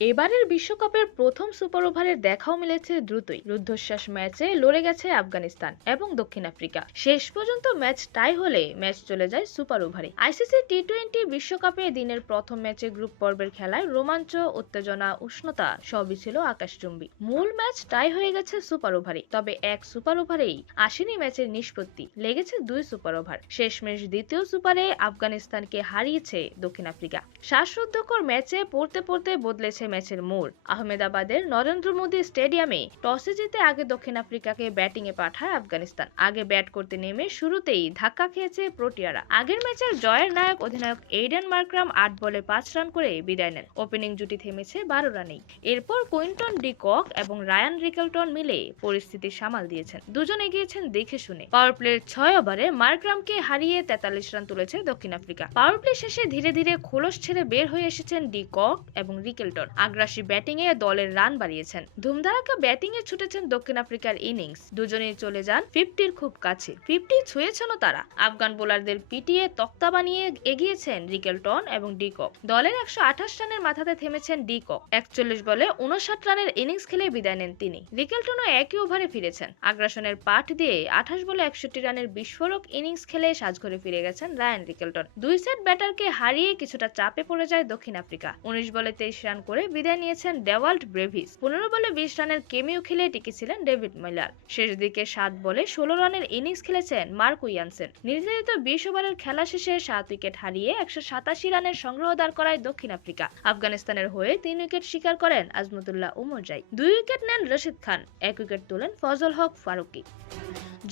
এবারের বিশ্বকাপের প্রথম সুপার ওভারের দেখাও মিলেছে দ্রুতই। রুদ্ধশ্বাস ম্যাচে লড়ে গেছে আফগানিস্তান এবং দক্ষিণ আফ্রিকা। শেষ পর্যন্ত ম্যাচ টাই হলে ম্যাচ চলে যায় সুপার ওভারে। আইসিসি টি-20 বিশ্বকাপে দিনের প্রথম ম্যাচে গ্রুপ পর্বের খেলায় রোমাঞ্চ, উত্তেজনা, উষ্ণতা সবই ছিল আকাশচুম্বী। মূল ম্যাচ টাই হয়ে গেছে সুপার ওভারে, তবে এক সুপার ওভারেই আসেনি ম্যাচের নিষ্পত্তি, লেগেছে দুই সুপার ওভার। শেষমেশ দ্বিতীয় সুপারে আফগানিস্তানকে হারিয়েছে দক্ষিণ আফ্রিকা। শ্বাসরুদ্ধকর ম্যাচে পড়তে পড়তে বদলেছে ম্যাচের মোড়। আহমেদাবাদের নরেন্দ্র মোদী স্টেডিয়ামে টসে জিতে আগে দক্ষিণ আফ্রিকাকে ব্যাটিং এ পাঠায় আফগানিস্তান। আগে ব্যাট করতে নেমে শুরুতেই ধাক্কা খেয়েছে প্রোটিয়ারা। আগের ম্যাচের জয়ের নায়ক অধিনায়ক এইডেন মার্করাম ৮ বলে ৫ রান করে বিদায় নেন। ওপেনিং জুটি থেমেছে ১২ রানেই। এরপর কুইন্টন ডি কক এবং রায়ান রিকেলটন মিলে পরিস্থিতি সামাল দিয়েছেন। দুজন এগিয়েছেন দেখে শুনে। পাওয়ার প্লের ৬ ওভারে মার্করামকে হারিয়ে ৪৩ রান তুলেছে দক্ষিণ আফ্রিকা। পাওয়ার প্লে শেষে ধীরে ধীরে খোলস ছেড়ে বের হয়ে এসেছেন ডি কক এবং রিকেলটন। আগ্রাসী ব্যাটিং এ দলের রান বাড়িয়েছেন। ধুমধারাক্কা ব্যাটিং এ ছুটেছেন দক্ষিণ আফ্রিকার ইনিংস। দুজনেই চলে যান 50-র খুব কাছে। 50 ছুঁয়েছেন তারা। আফগান বোলারদের পিটিয়ে তক্তা বানিয়ে এগিয়েছেন রিকেলটন এবং ডি কক। দলের ১২৮ রানের মাথাতে থেমেছেন ডি কক। ৪১ বলে ৫৯ রানের ইনিংস খেলে বিদায় নেন তিনি। রিকেলটনও একই ওভারে ফিরেছেন। আগ্রাসনের পাঠ দিয়ে ২৮ বলে ৬১ রানের বিস্ফোরক ইনিংস খেলে সাজঘরে ফিরে গেছেন রায়ান রিকেলটন। দুই সেট ব্যাটারকে হারিয়ে কিছুটা চাপে পড়ে যায় দক্ষিণ আফ্রিকা। ১৯ বলে ২৩ রান করে বিদায় নিয়েছেন ডেওয়াল্ট ব্রেভিস। ১৫ বলে ২০ রানের কেমিও খেলে টিকেছিলেন ডেভিড মিলার। শেষ দিকে ৭ বলে ১৬ রানের ইনিংস খেলেছেন মার্কো ইয়ানসেন। নির্ধারিত ২০ ওভারের খেলা শেষে ৭ উইকেট হারিয়ে ১৮৭ রানের সংগ্রহ দাঁড় করায় দক্ষিণ আফ্রিকা। আফগানিস্তানের হয়ে ৩ উইকেট শিকার করেন আজমতুল্লাহ উমরজাই। ২ উইকেট নেন রশিদ খান, ১ উইকেট তোলেন ফজল হক ফারুকী।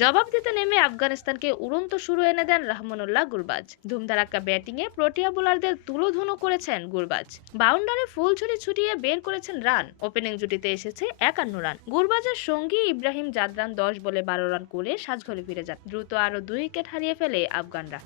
জবাব দিতে নেমে আফগানিস্তানকে উড়ন্ত শুরু এনে দেন রহমানুল্লাহ গুরবাজ। ধুমধারাক্কা ব্যাটিং এ প্রোটিয়া বোলারদের তুলোধুনো করেছেন গুরবাজ। বাউন্ডারে ফুলঝুরি ছুটিয়ে বের করেছেন রান। ওপেনিং জুটিতে এসেছে ৫১ রান। গুরবাজের সঙ্গী ইব্রাহিম জাদরান ১০ বলে ১২ রান করে সাজঘরে ফিরে যান। দ্রুত আরো ২ উইকেট হারিয়ে ফেলে আফগানরা।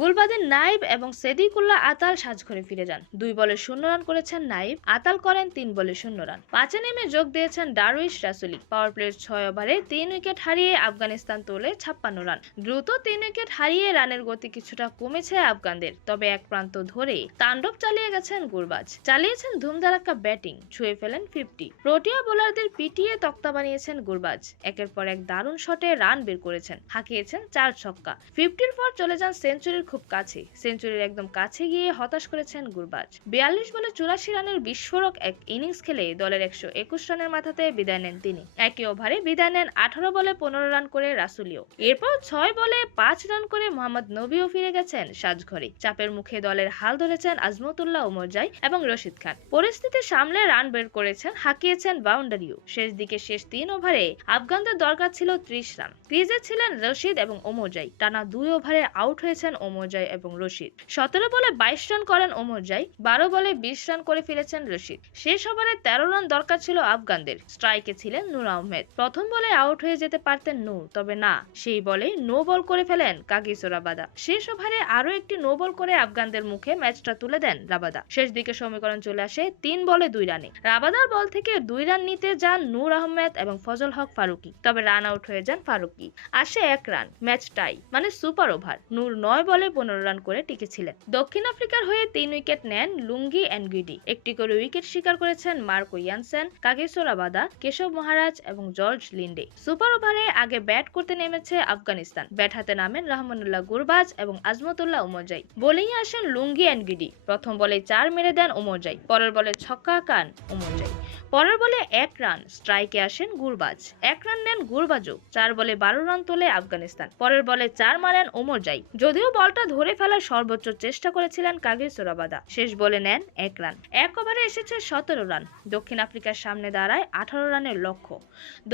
গুলবাদিন নাইব এবং সেদিকুল্লাহ আতাল সাজঘরে ফিরে যান। ২ বলে ০ রান করেছেন নাইব, আতাল করেন ৩ বলে ০ রান। ৫-এ নেমে যোগ দিয়েছেন ডারউইশ রাসুলি। পাওয়ার প্লের ৬ ওভারে ৩ উইকেট হারিয়ে আফগানিস্তান তোলে ৫৬ রান। দ্রুত ৩ উইকেট হারিয়ে রানের গতি কিছুটা কমেছে আফগানদের, তবে এক প্রান্ত ধরে তাণ্ডব চালিয়ে গেছেন গুরবাজ। চালিয়েছেন ধুমধারাক্কা ব্যাটিং, ছুঁয়ে ফেলেন 50। প্রোটিয়া বোলারদের পিটিয়ে তক্তা বানিয়েছেন গুরবাজ। একের পর এক দারুণ শটে রান বের করেছেন, হাঁকিয়েছেন ৪ ছক্কা। 50-র পর চলে যান সেঞ্চুরির খুব কাছে। সেঞ্চুরির একদম কাছে গিয়ে হতাশ করেছেন গুরবাজ। ৪২ বলে ৮৪ রানের বিস্ফোরক এক ইনিংস খেলে দলের ১২১ রানের মাথাতে বিদায় নেন তিনি। একই ওভারে বিদায় নেন ১৮ বলে ১৫ রান করে রাসুলিও। এরপর ৬ বলে ৫ রান করে মোহাম্মদ নবীও ফিরে গেছেন সাজঘরে। চাপের মুখে দলের হাল ধরেছেন আজমতুল্লাহ উমরজাই এবং রশিদ খান। পরিস্থিতি সামলে রান বের করেছেন, হাঁকিয়েছেন বাউন্ডারিও। শেষ দিকে শেষ ৩ ওভারে আফগানদের দরকার ছিল ৩০ রান। ক্রিজে ছিলেন রশিদ এবং উমরজাই। টানা ২ ওভারে আউট হয়েছেন উমরজাই এবং রশিদ। ১৭ বলে ২২ রান করেন উমরজাই, ১২ বলে ২০ রান করে ফিরেছেন রশিদ। শেষ ওভারে ১৩ রান দরকার ছিল আফগানদের। স্ট্রাইকে ছিলেন নূর আহমেদ। প্রথম বলে আউট হয়ে যেতে পারতেন নূর, তবে না, সেই বলে নো বল করে ফেলেন কাগিসো রাবাদা। শেষ ওভারে আরো একটি নো বল করে আফগানদের মুখে ম্যাচটা তুলে দেন রাবাদা। শেষ দিকে সমীকরণ চলে আসে ৩ বলে ২ রানে। রাবাদার বল থেকে ২ রান নিতে যান নূর আহমেদ এবং ফজল হক ফারুকী, তবে রান আউট হয়ে যান ফারুকী। আসে ১ রান, ম্যাচ টাই, মানে সুপার ওভার। নূর ৯ বলে ১৫ রান করে টিকেছিলেন। দক্ষিণ আফ্রিকার হয়ে ৩ উইকেট নেন লুঙ্গি এনগিডি। একটি করে উইকেট শিকার করেছেন Marco Jansen, Kagiso Rabada, Keshav Maharaj এবং জর্জ লিন্ডে। সুপার ওভারে আগে ব্যাট করতে নেমেছে আফগানিস্তান। ব্যাট হাতে নামেন রহমানুল্লাহ গুরবাজ এবং আজমতুল্লাহ উমরজাই। বোলিংয়ে আসেন লুঙ্গি এনগিডি। প্রথম বলে ৪ মেরে দেন উমরজাই, পরের বলে ছক্কা হাঁকান উমরজাই। পরের বলে ১ রান, স্ট্রাইকে আসেন গুরবাজ। ১ রান নেন গুরবাজও। ৪ বলে ১২ রান তোলে আফগানিস্তান। পরের বলে ৪ মারেন উমরজাই। যদিও বলটা ধরে ফেলার সর্বোচ্চ চেষ্টা করেছিলেন কাগিসো রাবাদা, শেষ বলে নেন ১ রান। ১ ওভারে এসেছে ১৭ রান। দক্ষিণ আফ্রিকার সামনে দাঁড়ায় ১৮ রানের লক্ষ্য।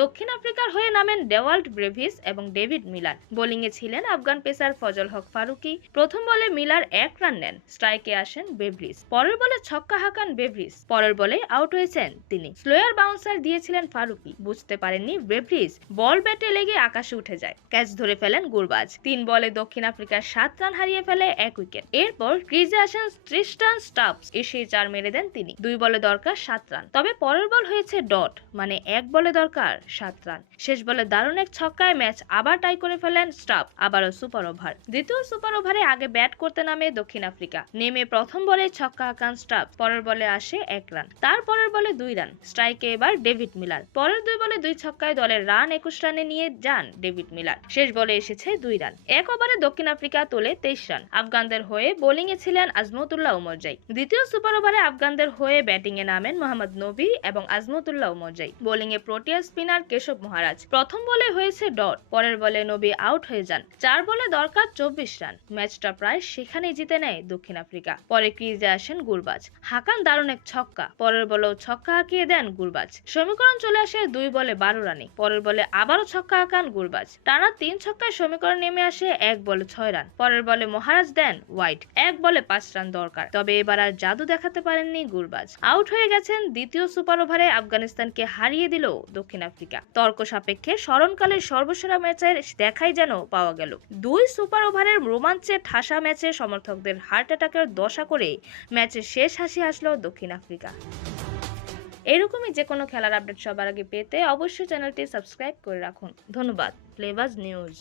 দক্ষিণ আফ্রিকার হয়ে নামেন ডেওয়াল্ট ব্রেভিস এবং ডেভিড মিলার। বোলিংয়ে ছিলেন আফগান পেসার ফজল হক ফারুকী। প্রথম বলে মিলার ১ রান নেন, স্ট্রাইকে আসেন বেভরিজ। পরের বলে ছক্কা হাঁকান বেভরিজ, পরের বলে আউট হয়েছেন তিনি। তিনি। স্লোয়ার বাউন্সার দিয়েছিলেন ফারুকি, বুঝতে পারেননি ব্রেভরিজ, বল ব্যাটে লেগে আকাশে উঠে যায়। ক্যাচ ধরে ফেলেন গুরবাজ। 3 বলে দক্ষিণ আফ্রিকার 7 রান হারিয়ে ফেলে 1 উইকেট। এরপর ক্রিজে আসেন ট্রিস্টান স্টাবস, এসে 4 মেরে দেন তিনি। 2 বলে দরকার 7 রান, তবে পরের বল হয়েছে ডট, মানে 1 বলে দরকার 7 রান। শেষ বলে দারুণ এক ছক্কায় ম্যাচ আবার টাই করে ফেলেন স্টাব। আবারও সুপার ওভার। দ্বিতীয় সুপার ওভারে আগে ব্যাট করতে নামে দক্ষিণ আফ্রিকা। নেমে প্রথম বলে ছক্কা হাঁকান স্টাব, পরের বলে আসে 1 রান, তারপরের বলে 2 রান। স্ট্রাইকে এবার ডেভিড মিলার। পরের 2 বলে 2 ছক্কায় দলের রান 21 রানে নিয়ে যান ডেভিড মিলার। শেষ বলে এসেছে 2 রান। এক ওভারে দক্ষিণ আফ্রিকা তোলে 23 রান। আফগানদের হয়ে বোলিং এ ছিলেন আজমতুল্লাহ উমরজাই। দ্বিতীয় সুপার ওভারে আফগানদের হয়ে ব্যাটিং এ নামেন মোহাম্মদ নবী এবং আজমতুল্লাহ উমরজাই। বোলিং এ প্রোটিয়া স্পিনার কেশব মহারাজ। প্রথম বলে হয়েছে ডট, পরের বলে নবী আউট হয়ে যান। 4 বলে দরকার 24 রান। ম্যাচটা প্রায় সেখানেই জিতে নেয় দক্ষিণ আফ্রিকা। পরে ক্রিজে আসেন গুরবাজ, হাঁকান দারুণ এক ছক্কা, পরের বলেও ছক্কা হাঁকিয়ে দেন গুরবাজ। সমীকরণ চলে আসে 2 বলে 12 রানে। পরের বলে আবারও ছক্কা হাঁকান গুরবাজ। টানা 3 ছক্কায় সমীকরণ নেমে আসে 1 বলে 6 রান। পরের বলে মহারাজ দেন ওয়াইড, 1 বলে 5 রান দরকার, তবে এবার আর জাদু দেখাতে পারেননি গুরবাজ। আউট হয়ে গেছেন। দ্বিতীয় সুপার ওভারে আফগানিস্তানকে হারিয়ে দিল দক্ষিণ আফ্রিকা। তর্ক সাপেক্ষে স্মরণকালের সর্বসেরা ম্যাচের দেখাই যেন পাওয়া গেল। 2 সুপার ওভারের রোমাঞ্চে ঠাসা ম্যাচে সমর্থকদের হার্ট অ্যাটাকের দশা করে ম্যাচের শেষ হাসি হাসলো দক্ষিণ আফ্রিকা। এরকমই যে কোনো খেলার আপডেট সবার আগে পেতে অবশ্যই চ্যানেলটি সাবস্ক্রাইব করে রাখুন। ধন্যবাদ। প্লেবাজ নিউজ।